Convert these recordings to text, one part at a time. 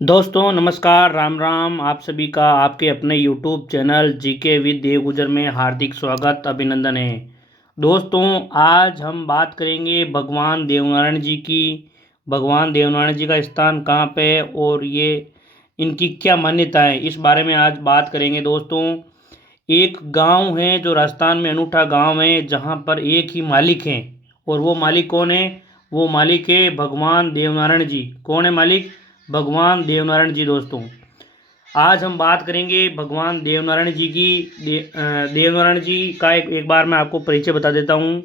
दोस्तों नमस्कार, राम राम। आप सभी का आपके अपने यूट्यूब चैनल जीके विद देव गुजर में हार्दिक स्वागत अभिनंदन है। दोस्तों आज हम बात करेंगे भगवान देवनारायण जी की। भगवान देवनारायण जी का स्थान कहाँ पे है और ये इनकी क्या मान्यता है, इस बारे में आज बात करेंगे। दोस्तों एक गांव है जो राजस्थान में अनूठा गांव है जहां पर एक ही मालिक है। और वो मालिक कौन है? वो मालिक है भगवान देवनारायण जी। कौन है मालिक? भगवान देवनारायण जी। दोस्तों आज हम बात करेंगे भगवान देवनारायण जी की। देवनारायण जी का एक बार मैं आपको परिचय बता देता हूँ।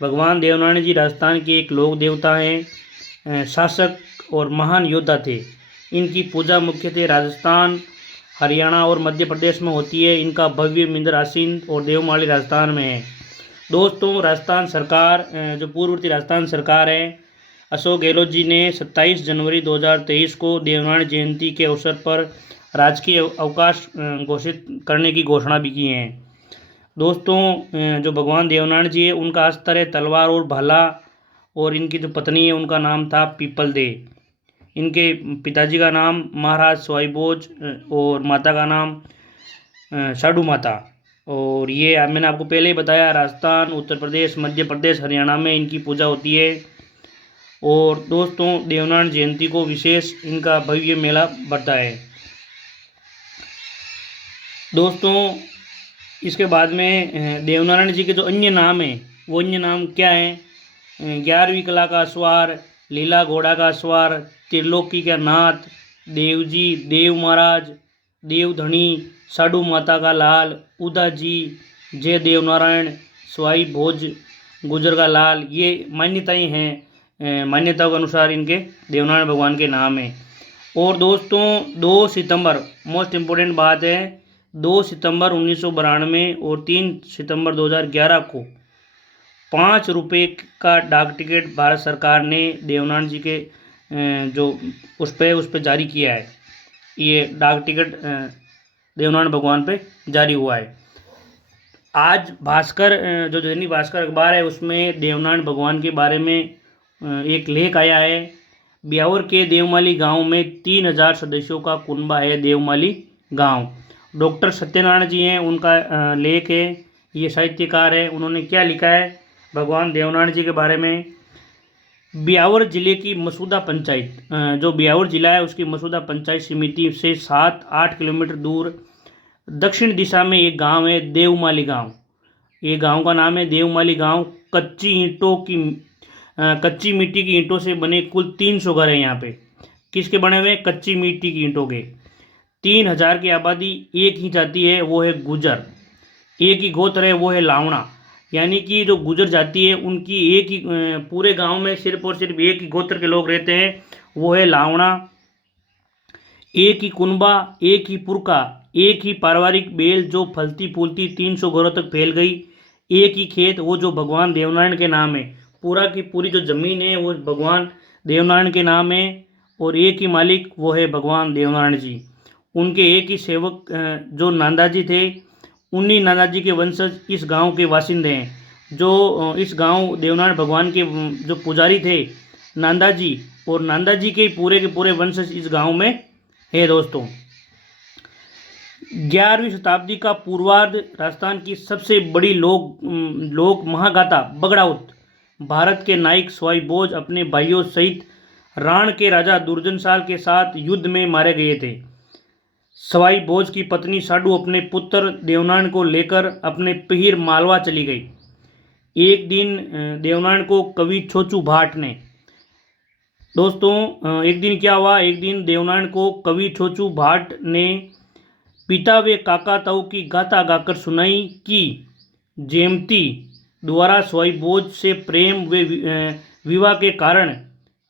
भगवान देवनारायण जी राजस्थान के एक लोक देवता हैं, शासक और महान योद्धा थे। इनकी पूजा मुख्यतः राजस्थान, हरियाणा और मध्य प्रदेश में होती है। इनका भव्य मंदिर आसीन और देवमाली राजस्थान में है। दोस्तों राजस्थान सरकार, जो पूर्ववर्ती राजस्थान सरकार है, अशोक गहलोत जी ने 27 जनवरी 2023 को देवनारायण जयंती के अवसर पर राजकीय अवकाश घोषित करने की घोषणा भी की है। दोस्तों जो भगवान देवनारायण जी है उनका अस्त्र है तलवार और भाला, और इनकी जो पत्नी है उनका नाम था पीपल दे। इनके पिताजी का नाम महाराज सवाई भोज और माता का नाम साडू माता। और ये मैंने आपको पहले ही बताया, राजस्थान, उत्तर प्रदेश, मध्य प्रदेश, हरियाणा में इनकी पूजा होती है। और दोस्तों देवनारायण जयंती को विशेष इनका भव्य मेला बढ़ता है। दोस्तों इसके बाद में देवनारायण जी के जो अन्य नाम हैं वो अन्य नाम क्या हैं? 11वीं कला का स्वार, लीला घोड़ा का स्वार, त्रिलोकी का नाथ, देवजी, देव महाराज, देवधनी, साडू माता का लाल, उदा जी, जय देवनारायण, स्वाई भोज, गुजर का लाल, ये मान्यताएं हैं। मान्यताओं के अनुसार इनके देवनारायण भगवान के नाम हैं। और दोस्तों 2 सितंबर, मोस्ट इम्पोर्टेंट बात है, 2 सितंबर 1992 और 3 सितंबर 2011 को 5 रुपये का डाक टिकट भारत सरकार ने देवनारायण जी के जो उस पर जारी किया है। ये डाक टिकट देवनारायण भगवान पे जारी हुआ है। आज भास्कर, जो दैनिक भास्कर अखबार है, उसमें देवनारायण भगवान के बारे में एक लेख आया है। ब्यावर के देवमाली गांव में 3000 सदस्यों का कुनबा है देवमाली गांव। डॉक्टर सत्यनारायण जी हैं, उनका लेख है। ये साहित्यकार है। उन्होंने क्या लिखा है भगवान देवनारायण जी के बारे में? ब्यावर जिले की मसूदा पंचायत, जो ब्यावर जिला है उसकी मसूदा पंचायत समिति से 7-8 किलोमीटर दूर दक्षिण दिशा में एक गांव है देवमाली गांव। ये गांव का नाम है देवमाली गांव। कच्ची मिट्टी की ईंटों से बने कुल 300 घर हैं यहाँ पे। किसके बने हुए? कच्ची मिट्टी की ईंटों के। 3000 की आबादी, एक ही जाति है वो है गुजर, एक ही गोत्र है वो है लावणा। यानी कि जो गुजर जाति है उनकी एक ही, पूरे गांव में सिर्फ और सिर्फ एक ही गोत्र के लोग रहते हैं, वो है लावणा। एक ही कुनबा, एक ही पुरखा, एक ही पारिवारिक बेल जो फलती फूलती 300 घरों तक फैल गई। एक ही खेत, वो जो भगवान देवनारायण के नाम है। पूरा की पूरी जो जमीन है वो भगवान देवनारायण के नाम है। और एक ही मालिक वो है भगवान देवनारायण जी। उनके एक ही सेवक जो नांदाजी थे, उन्हीं नांदाजी के वंशज इस गांव के बासिंदे हैं। जो इस गांव देवनारायण भगवान के जो पुजारी थे नांदाजी, और नांदाजी के पूरे वंशज इस गांव में है। दोस्तों 11वीं शताब्दी का पूर्वार्ध राजस्थान की सबसे बड़ी लोक महागाथा बगड़ाउत, भारत के नायक सवाई भोज अपने भाइयों सहित राण के राजा दुर्जनशाल के साथ युद्ध में मारे गए थे। सवाई भोज की पत्नी साडू अपने पुत्र देवनारायण को लेकर अपने पिहिर मालवा चली गई। एक दिन देवनारायण को कवि छोचू भाट ने, दोस्तों एक दिन क्या हुआ, एक दिन देवनारायण को कवि छोचू भाट ने पिता व काका ताऊ की गाथा गाकर सुनाई कि जयमती द्वारा सवाई भोज से प्रेम व विवाह के कारण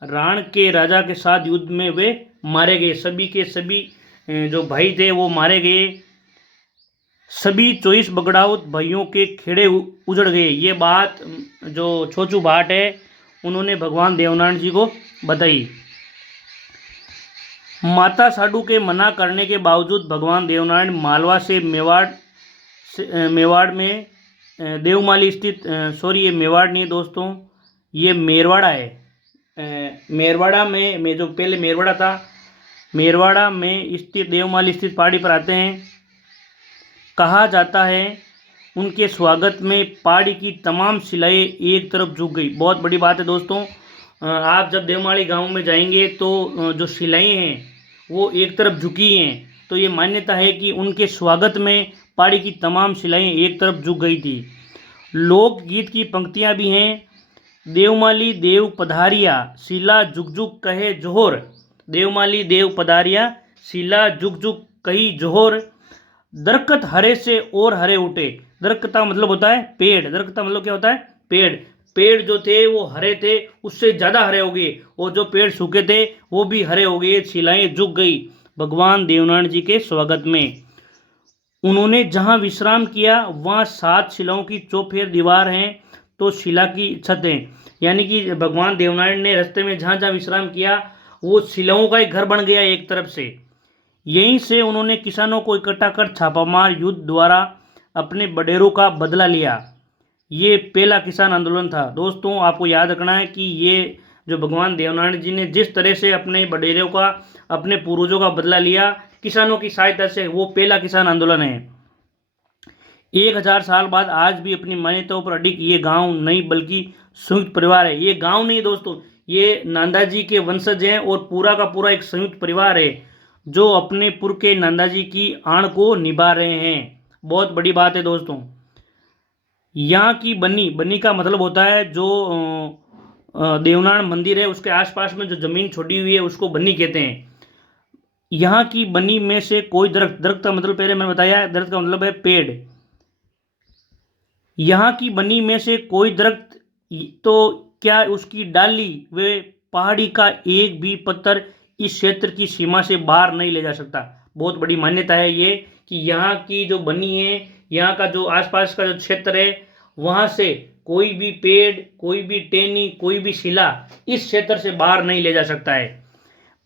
राण के राजा के साथ युद्ध में वे मारे गए। सभी के सभी जो भाई थे वो मारे गए। सभी 24 बगड़ाउत भाइयों के खेड़े उजड़ गए। ये बात जो छोचू भाट है उन्होंने भगवान देवनारायण जी को बताई। माता साडू के मना करने के बावजूद भगवान देवनारायण मालवा से मेवाड़ में देवमाली स्थित, सॉरी ये मेवाड़ नहीं दोस्तों, ये मेरवाड़ा है। मेरवाड़ा में जो पहले मेरवाड़ा था मेरवाड़ा में स्थित देवमाली स्थित पहाड़ी पर आते हैं। कहा जाता है उनके स्वागत में पहाड़ी की तमाम शिलाएं एक तरफ झुक गई। बहुत बड़ी बात है दोस्तों। आप जब देवमाली गांव में जाएंगे तो जो शिलाएं हैं वो एक तरफ झुकी हैं। तो ये मान्यता है कि उनके स्वागत में पहाड़ी की तमाम शिलाएं एक तरफ झुक गई थी। लोकगीत की पंक्तियां भी हैं। देवमाली देव पधारिया शिला जुग जुग कहे जोहर। देवमाली देव पधारिया शिला जुग जुग कही जोहर। दरख्त हरे से और हरे उठे। दरख्त का मतलब होता है पेड़। दरख्त का मतलब क्या होता है? पेड़। पेड़ जो थे वो हरे थे, उससे ज़्यादा हरे हो गए, और जो पेड़ सूखे थे वो भी हरे हो गए। शिलाएं झुक गई भगवान देवनारायण जी के स्वागत में। उन्होंने जहाँ विश्राम किया वहाँ 7 शिलाओं की चौफेर दीवार हैं तो शिला की छत है। यानी कि भगवान देवनारायण ने रास्ते में जहाँ जहाँ विश्राम किया वो शिलाओं का एक घर बन गया एक तरफ से। यहीं से उन्होंने किसानों को इकट्ठा कर छापामार युद्ध द्वारा अपने बडेरों का बदला लिया। ये पहला किसान आंदोलन था। दोस्तों आपको याद रखना है कि ये जो भगवान देवनारायण जी ने जिस तरह से अपने बडेरों का, अपने पूर्वजों का बदला लिया किसानों की सहायता से, वो पहला किसान आंदोलन है। 1000 साल बाद आज भी अपनी मान्यताओं पर अडिग ये गांव नहीं बल्कि संयुक्त परिवार है। ये गांव नहीं दोस्तों, ये नांदा जी के वंशज हैं और पूरा का पूरा एक संयुक्त परिवार है जो अपने पुर के नांदा जी की आण को निभा रहे हैं। बहुत बड़ी बात है दोस्तों। यहाँ की बन्नी, बन्नी का मतलब होता है जो देवनारायण मंदिर है उसके आसपास में जो जमीन छोड़ी हुई है उसको बन्नी कहते हैं। यहाँ की बन्नी में से कोई दरख्त, दरख्त का मतलब पहले मैंने बताया, दरख्त का मतलब है पेड़। यहाँ की बन्नी में से कोई दरख्त तो क्या उसकी डाली वे पहाड़ी का एक भी पत्थर इस क्षेत्र की सीमा से बाहर नहीं ले जा सकता। बहुत बड़ी मान्यता है ये कि यहाँ की जो बन्नी है, यहाँ का जो आसपास का जो क्षेत्र है, वहाँ से कोई भी पेड़, कोई भी टहनी, कोई भी शिला इस क्षेत्र से बाहर नहीं ले जा सकता है।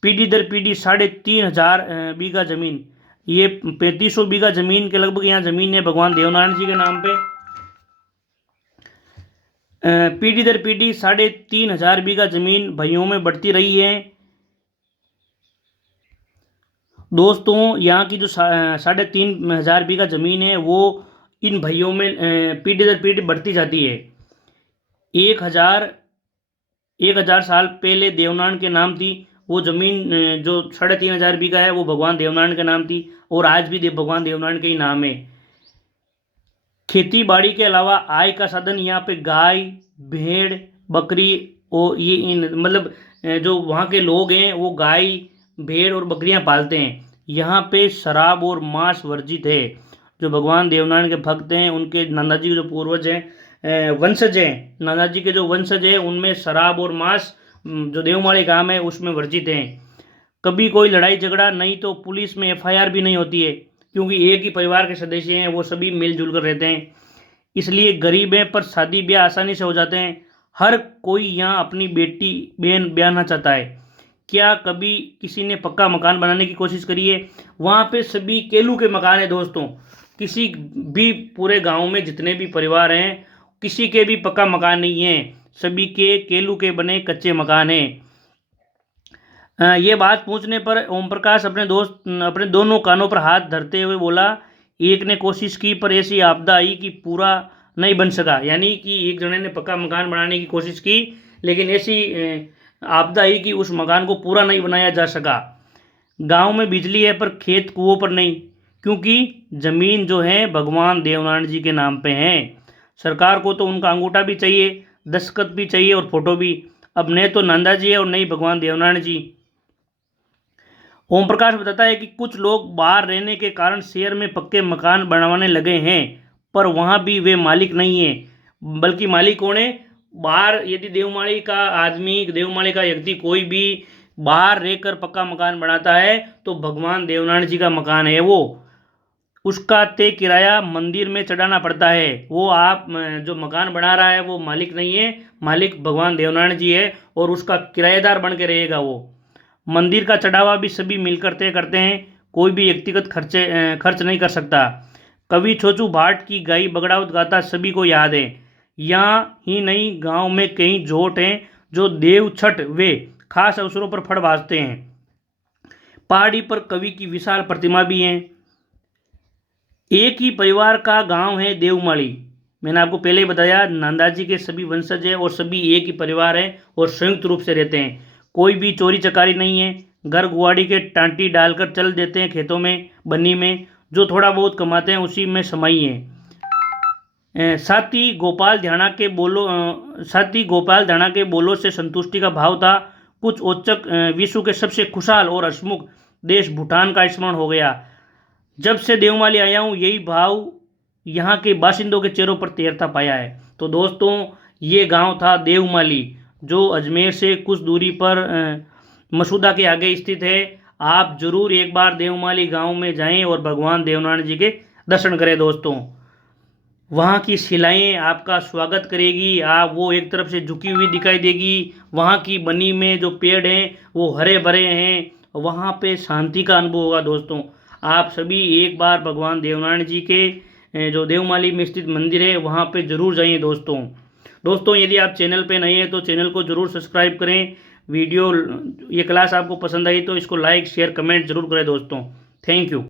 पीढ़ी दर पीढ़ी 3,500 बीघा जमीन, ये 3500 बीघा जमीन के लगभग यहाँ जमीन है भगवान देवनारायण जी के नाम पे। पीढ़ी दर पीढ़ी 3,500 बीघा जमीन भाइयों में बढ़ती रही है। दोस्तों यहाँ की जो 3,500 बीघा जमीन है वो इन भाइयों में पीढ़ी दर पीढ़ी बढ़ती जाती है। 1000 साल पहले देवनारायण के नाम थी वो जमीन, जो 3,500 बीघा है वो भगवान देवनारायण के नाम थी और आज भी भगवान देवनारायण के ही नाम है। खेती बाड़ी के अलावा आय का साधन यहाँ पे गाय, भेड़, बकरी और ये इन मतलब जो वहाँ के लोग हैं वो गाय, भेड़ और बकरियाँ पालते हैं। यहाँ पे शराब और मांस वर्जित है। जो भगवान देवनारायण के भक्त हैं, उनके नाना जी के जो पूर्वज हैं, वंशज हैं, नाना जी के जो वंशज हैं उनमें शराब और मांस जो देवमाली गांव है उसमें वर्जित हैं। कभी कोई लड़ाई झगड़ा नहीं तो पुलिस में FIR भी नहीं होती है क्योंकि एक ही परिवार के सदस्य हैं, वो सभी मिलजुल कर रहते हैं। इसलिए गरीब हैं पर शादी ब्याह आसानी से हो जाते हैं। हर कोई यहाँ अपनी बेटी बहन ब्याहना चाहता है। क्या कभी किसी ने पक्का मकान बनाने की कोशिश करी है? वहाँ पे सभी केलू के मकान है दोस्तों। किसी भी पूरे गांव में जितने भी परिवार हैं किसी के भी पक्का मकान नहीं है, सभी के केलू के बने कच्चे मकान हैं। ये बात पूछने पर ओम प्रकाश अपने दोनों कानों पर हाथ धरते हुए बोला, एक ने कोशिश की पर ऐसी आपदा आई कि पूरा नहीं बन सका। यानी कि एक जने ने पक्का मकान बनाने की कोशिश की लेकिन ऐसी आपदा आई कि उस मकान को पूरा नहीं बनाया जा सका। गांव में बिजली है पर खेत कुओं पर नहीं, क्योंकि ज़मीन जो है भगवान देवनारायण जी के नाम पे है। सरकार को तो उनका अंगूठा भी चाहिए, दस्तखत भी चाहिए और फोटो भी। अब न तो नंदा जी है और नहीं भगवान देवनारायण जी। ओम प्रकाश बताता है कि कुछ लोग बाहर रहने के कारण शहर में पक्के मकान बनवाने लगे हैं पर वहाँ भी वे मालिक नहीं है। बल्कि मालिक कौन है? बाहर यदि देवमाली का आदमी, देवमाली का व्यक्ति कोई भी बाहर रहकर पक्का मकान बनाता है तो भगवान देवनारायण जी का मकान है वो, उसका तय किराया मंदिर में चढ़ाना पड़ता है। वो आप जो मकान बना रहा है वो मालिक नहीं है, मालिक भगवान देवनारायण जी है और उसका किराएदार बन के रहेगा वो। मंदिर का चढ़ावा भी सभी मिलकर तय करते हैं, कोई भी व्यक्तिगत खर्च नहीं कर सकता। कवि छोचू भाट की गाई बगड़ावत गाथा सभी को याद है। यहाँ ही नहीं गांव में कई जोट हैं जो देव छठ वे खास अवसरों पर फड़ बाजते हैं। पहाड़ी पर कवि की विशाल प्रतिमा भी है। एक ही परिवार का गांव है देवमाली। मैंने आपको पहले ही बताया, नंदाजी के सभी वंशज हैं और सभी एक ही परिवार है और संयुक्त रूप से रहते हैं। कोई भी चोरी चकारी नहीं है। घर गुआड़ी के टांटी डालकर चल देते हैं खेतों में, बन्नी में। जो थोड़ा बहुत कमाते हैं उसी में समाई है। साथ ही गोपाल ध्याना के बोलों से संतुष्टि का भाव था। कुछ औचक विश्व के सबसे खुशहाल और हसमुख देश भूटान का स्मरण हो गया। जब से देवमाली आया हूँ यही भाव यहाँ के बाशिंदों के चेहरों पर तैरता पाया है। तो दोस्तों, ये गांव था देवमाली, जो अजमेर से कुछ दूरी पर मसूदा के आगे स्थित है। आप जरूर एक बार देवमाली गांव में जाएं और भगवान देवनारायण जी के दर्शन करें दोस्तों। वहाँ की शिलाएं आपका स्वागत करेगी। आप वो एक तरफ से झुकी हुई दिखाई देगी। वहाँ की बनी में जो पेड़ हैं वो हरे भरे हैं। वहाँ पे शांति का अनुभव होगा दोस्तों। आप सभी एक बार भगवान देवनारायण जी के जो देवमाली में स्थित मंदिर है वहाँ पे ज़रूर जाइए दोस्तों। यदि आप चैनल पे नए हैं तो चैनल को ज़रूर सब्सक्राइब करें। ये क्लास आपको पसंद आई तो इसको लाइक शेयर कमेंट ज़रूर करें दोस्तों। Thank you.